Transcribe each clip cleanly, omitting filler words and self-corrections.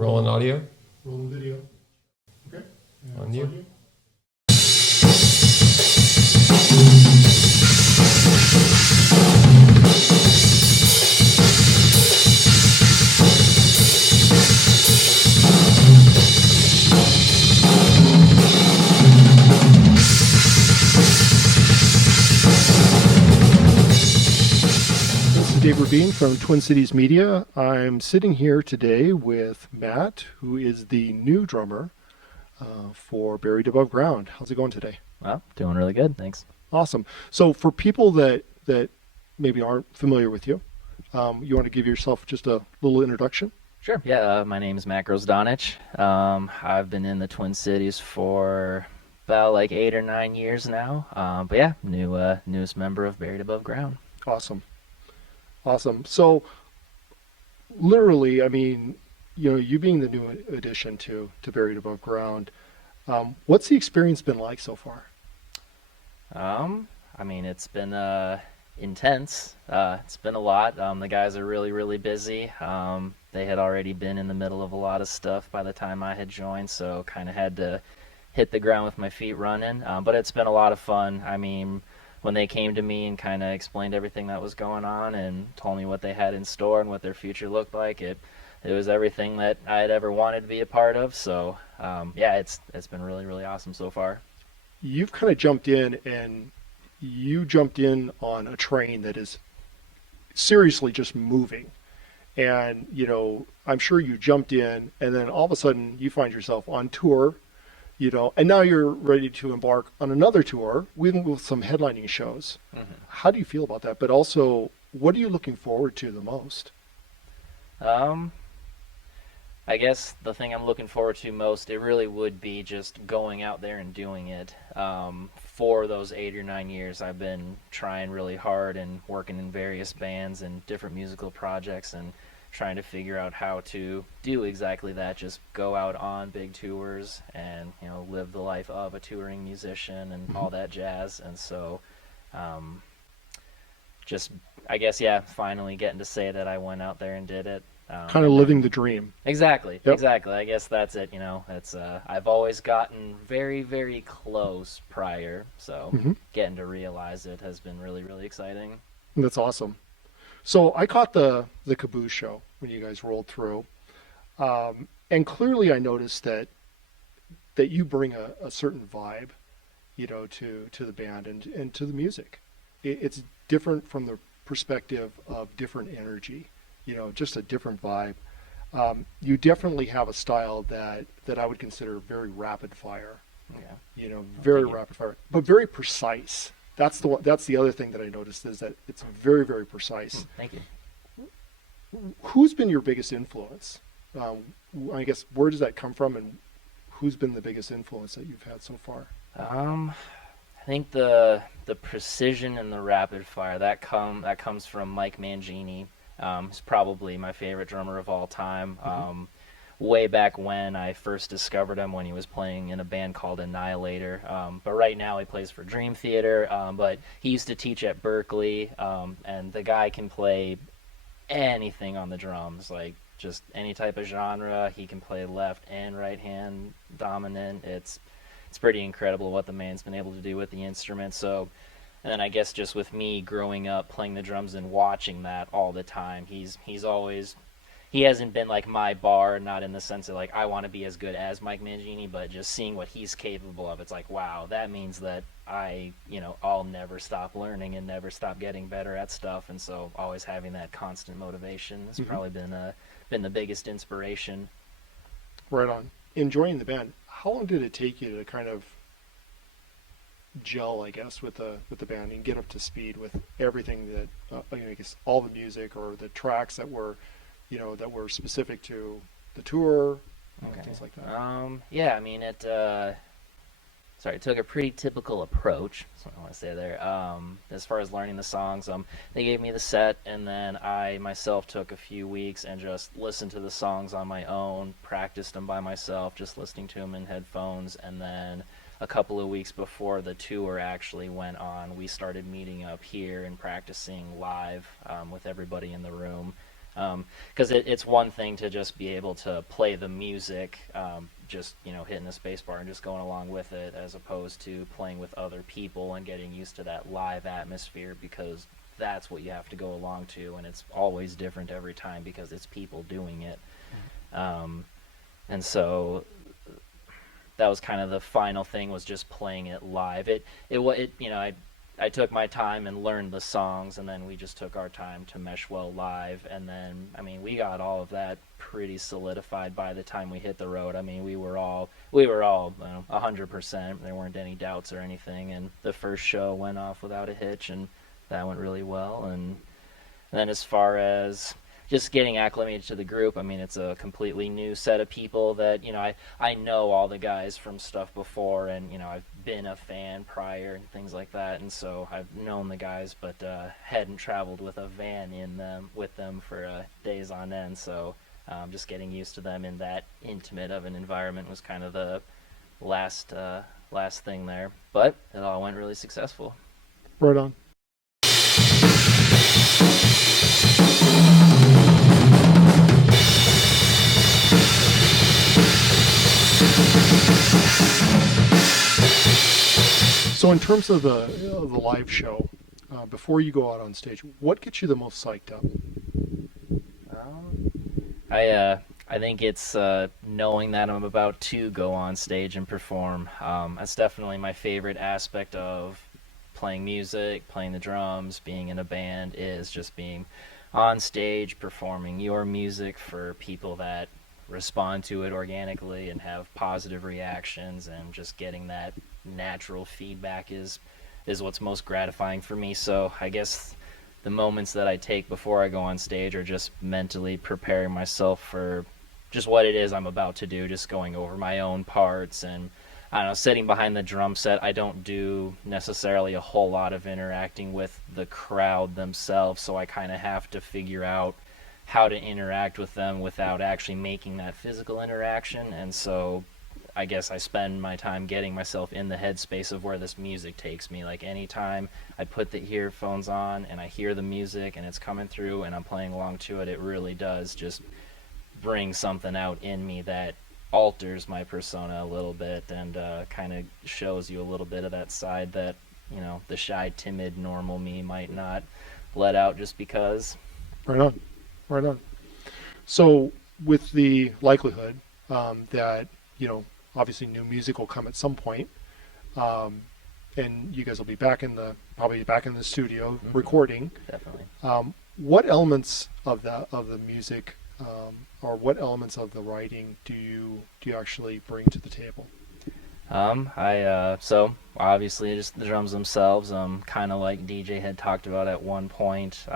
Rolling audio. Rolling video. Okay. And On you. This is Dave Rabin from Twin Cities Media. I'm sitting here today with Matt, who is the new drummer for Buried Above Ground. How's it going today? Well, doing really good, thanks. Awesome. So for people that maybe aren't familiar with you, you want to give yourself just a little introduction? Sure. Yeah, my name is Matt Grozdanich. I've been in the Twin Cities for about like 8 or 9 years now. But yeah, newest member of Buried Above Ground. Awesome. So literally, I mean, you being the new addition to Buried Above Ground, what's the experience been like so far? I mean, it's been intense. It's been a lot. The guys are really, really busy. They had already been in the middle of a lot of stuff by the time I had joined, so kind of had to hit the ground with my feet running. But it's been a lot of fun. I mean, when they came to me and kind of explained everything that was going on and told me what they had in store and what their future looked like, it was everything that I had ever wanted to be a part of. So yeah, it's been really, really awesome so far. You've kind of jumped in, and you jumped in on a train that is seriously just moving. And, I'm sure you jumped in, and then all of a sudden you find yourself on tour, and now you're ready to embark on another tour, even with some headlining shows. Mm-hmm. How do you feel about that? But also, what are you looking forward to the most? I guess the thing I'm looking forward to most, it really would be just going out there and doing it. For those 8 or 9 years, I've been trying really hard and working in various bands and different musical projects and trying to figure out how to do exactly that, just go out on big tours and, live the life of a touring musician and all that jazz. And so just, I guess, yeah, finally getting to say that I went out there and did it. Kind of living the dream. Exactly. Yep. Exactly. I guess that's it. It's I've always gotten very, very close prior, so getting to realize it has been really, really exciting. That's awesome. So I caught the Caboose show when you guys rolled through, and clearly I noticed that you bring a certain vibe, to the band and to the music. It's different from the perspective of different energy. Just a different vibe. You definitely have a style that I would consider very rapid fire. Yeah. Very rapid fire, but very precise. That's the other thing that I noticed is that it's very, very precise. Thank you. Who's been your biggest influence? I guess where does that come from, and who's been the biggest influence that you've had so far? I think the precision and the rapid fire that comes from Mike Mangini. He's probably my favorite drummer of all time. Way back when I first discovered him, when he was playing in a band called Annihilator. But right now he plays for Dream Theater. But he used to teach at Berkeley, and the guy can play anything on the drums, like just any type of genre. He can play left and right hand dominant. It's pretty incredible what the man's been able to do with the instrument. So. And then I guess just with me growing up playing the drums and watching that all the time, he hasn't been like my bar, not in the sense of like I want to be as good as Mike Mangini, but just seeing what he's capable of, it's like, wow, that means that I'll never stop learning and never stop getting better at stuff. And so always having that constant motivation has probably been the biggest inspiration. Right on. Enjoying the band. How long did it take you to kind of gel, I guess, with the band and get up to speed with everything that I guess all the music or the tracks that were specific to the tour, things like that? Yeah, I mean it took a pretty typical approach. That's what I want to say there. As far as learning the songs, they gave me the set, and then I myself took a few weeks and just listened to the songs on my own, practiced them by myself, just listening to them in headphones, and then a couple of weeks before the tour actually went on, we started meeting up here and practicing live with everybody in the room. Because it's one thing to just be able to play the music, just hitting the space bar and just going along with it, as opposed to playing with other people and getting used to that live atmosphere, because that's what you have to go along to, and it's always different every time because it's people doing it. And so that was kind of the final thing, was just playing it live. I took my time and learned the songs, and then we just took our time to mesh well live. And then, I mean, we got all of that pretty solidified by the time we hit the road. I mean, we were all 100%. There weren't any doubts or anything. And the first show went off without a hitch, and that went really well. And then as far as just getting acclimated to the group, I mean, it's a completely new set of people that, I know all the guys from stuff before, and, I've been a fan prior and things like that, and so I've known the guys, but hadn't traveled with a van with them for days on end, so just getting used to them in that intimate of an environment was kind of the last thing there, but it all went really successful. Right on. So in terms of the live show, before you go out on stage, what gets you the most psyched up? I think it's knowing that I'm about to go on stage and perform. That's definitely my favorite aspect of playing music, playing the drums, being in a band, is just being on stage performing your music for people that respond to it organically and have positive reactions, and just getting that natural feedback is what's most gratifying for me. So I guess the moments that I take before I go on stage are just mentally preparing myself for just what it is I'm about to do, just going over my own parts. And I don't know, sitting behind the drum set, I don't do necessarily a whole lot of interacting with the crowd themselves, so I kind of have to figure out how to interact with them without actually making that physical interaction. And so I guess I spend my time getting myself in the headspace of where this music takes me. Like, anytime I put the earphones on and I hear the music and it's coming through and I'm playing along to it, it really does just bring something out in me that alters my persona a little bit, and kind of shows you a little bit of that side that, the shy, timid, normal me might not let out just because. Right on. Right on. So with the likelihood that, obviously new music will come at some point, and you guys will be probably back in the studio recording. Definitely. What elements of the music, or what elements of the writing do you actually bring to the table? So obviously just the drums themselves, kind of like DJ had talked about at one point.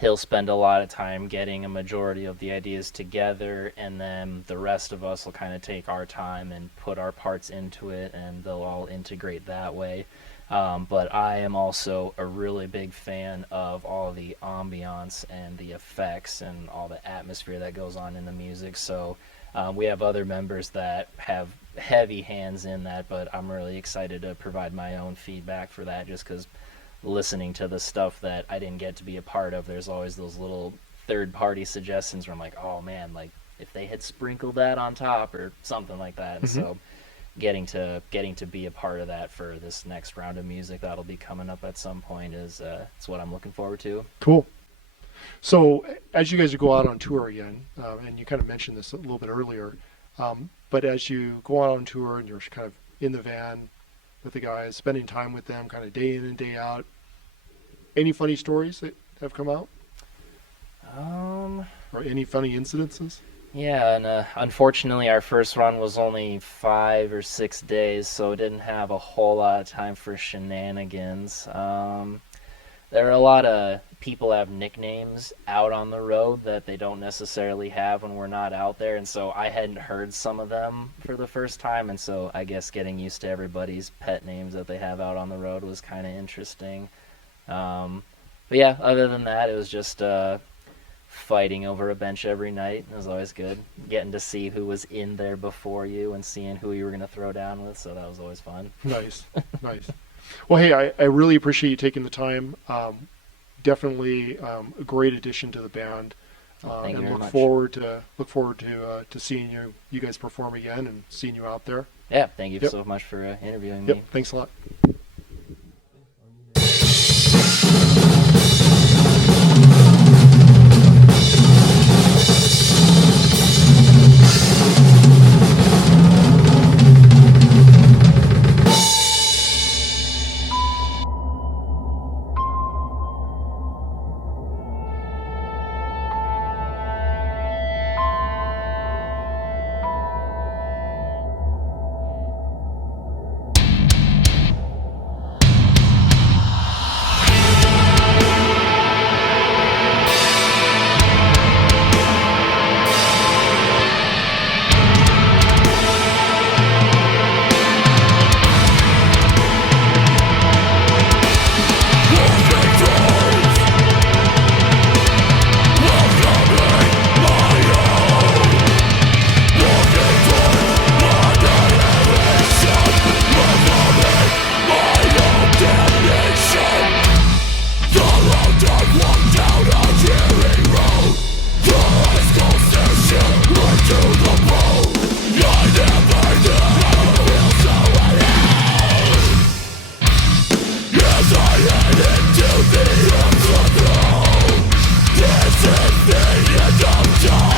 He'll spend a lot of time getting a majority of the ideas together, and then the rest of us will kind of take our time and put our parts into it, and they'll all integrate that way. But I am also a really big fan of all the ambiance and the effects and all the atmosphere that goes on in the music. So we have other members that have heavy hands in that, but I'm really excited to provide my own feedback for that, just because listening to the stuff that I didn't get to be a part of, there's always those little third-party suggestions where I'm like, oh man, like if they had sprinkled that on top or something like that. And so getting to be a part of that for this next round of music that'll be coming up at some point is it's what I'm looking forward to. Cool. So as you guys go out on tour again, and you kind of mentioned this a little bit earlier, but as you go out on tour and you're kind of in the van with the guys, spending time with them kind of day in and day out, any funny stories that have come out? Or any funny incidences? Yeah, and unfortunately our first run was only 5 or 6 days, so it didn't have a whole lot of time for shenanigans. There are a lot of people have nicknames out on the road that they don't necessarily have when we're not out there, and so I hadn't heard some of them for the first time, and so I guess getting used to everybody's pet names that they have out on the road was kind of interesting. But yeah, other than that, it was just fighting over a bench every night. It was always good. Getting to see who was in there before you and seeing who you were going to throw down with, so that was always fun. Nice, nice. Well, hey, I really appreciate you taking the time. Definitely a great addition to the band. Thank you and very much. look forward to seeing you guys perform again and seeing you out there. Yeah, thank you Yep. so much for interviewing Yep, me. thanks a lot. This is the end of time.